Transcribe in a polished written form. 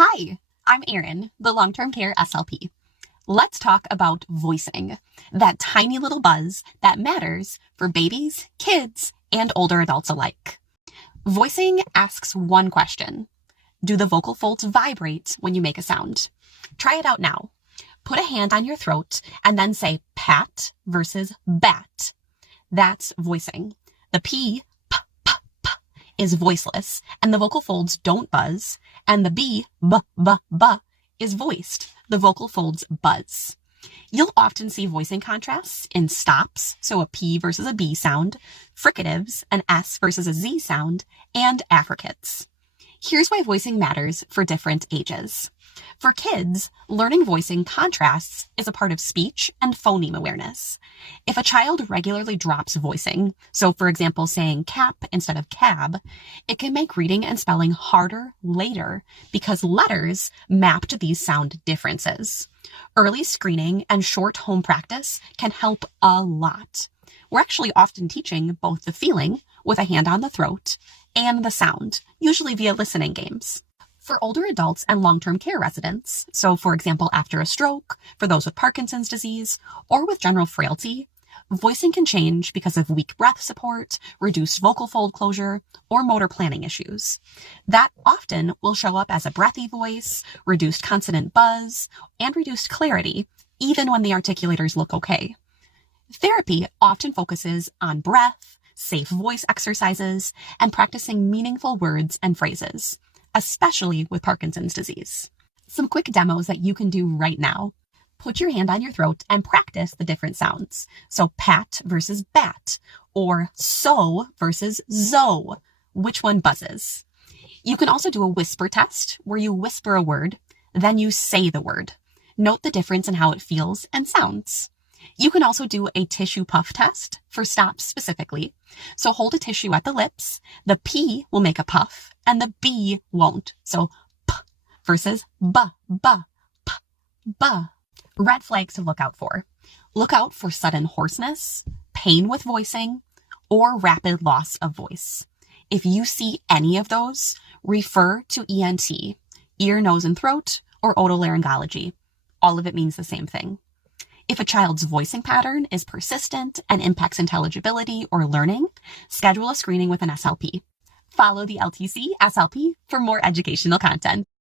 Hi, I'm Erin, the long-term care SLP. Let's talk about voicing, that tiny little buzz that matters for babies, kids, and older adults alike. Voicing asks one question. Do the vocal folds vibrate when you make a sound? Try it out now. Put a hand on your throat and then say pat versus bat. That's voicing. The P, is voiceless, and the vocal folds don't buzz, and the B, is voiced. The vocal folds buzz. You'll often see voicing contrasts in stops, so a P versus a B sound, fricatives, an S versus a Z sound, and affricates. Here's why voicing matters for different ages. For kids, learning voicing contrasts is a part of speech and phoneme awareness. If a child regularly drops voicing, so for example saying cap instead of cab, it can make reading and spelling harder later because letters map to these sound differences. Early screening and short home practice can help a lot. We're actually often teaching both the feeling, with a hand on the throat, and the sound, usually via listening games. For older adults and long-term care residents, so for example after a stroke, for those with Parkinson's disease, or with general frailty, voicing can change because of weak breath support, reduced vocal fold closure, or motor planning issues. That often will show up as a breathy voice, reduced consonant buzz, and reduced clarity, even when the articulators look okay. Therapy often focuses on breath, safe voice exercises, and practicing meaningful words and phrases, especially with Parkinson's disease. Some quick demos that you can do right now. Put your hand on your throat and practice the different sounds. So pat versus bat, or so versus zo. Which one buzzes? You can also do a whisper test where you whisper a word, then you say the word. Note the difference in how it feels and sounds. You can also do a tissue puff test for stops specifically. So hold a tissue at the lips, the P will make a puff, and the B won't. So p versus b. Red flags to look out for. Look out for sudden hoarseness, pain with voicing, or rapid loss of voice. If you see any of those, refer to ENT, ear, nose, and throat, or otolaryngology. All of it means the same thing. If a child's voicing pattern is persistent and impacts intelligibility or learning, schedule a screening with an SLP. Follow the LTC SLP for more educational content.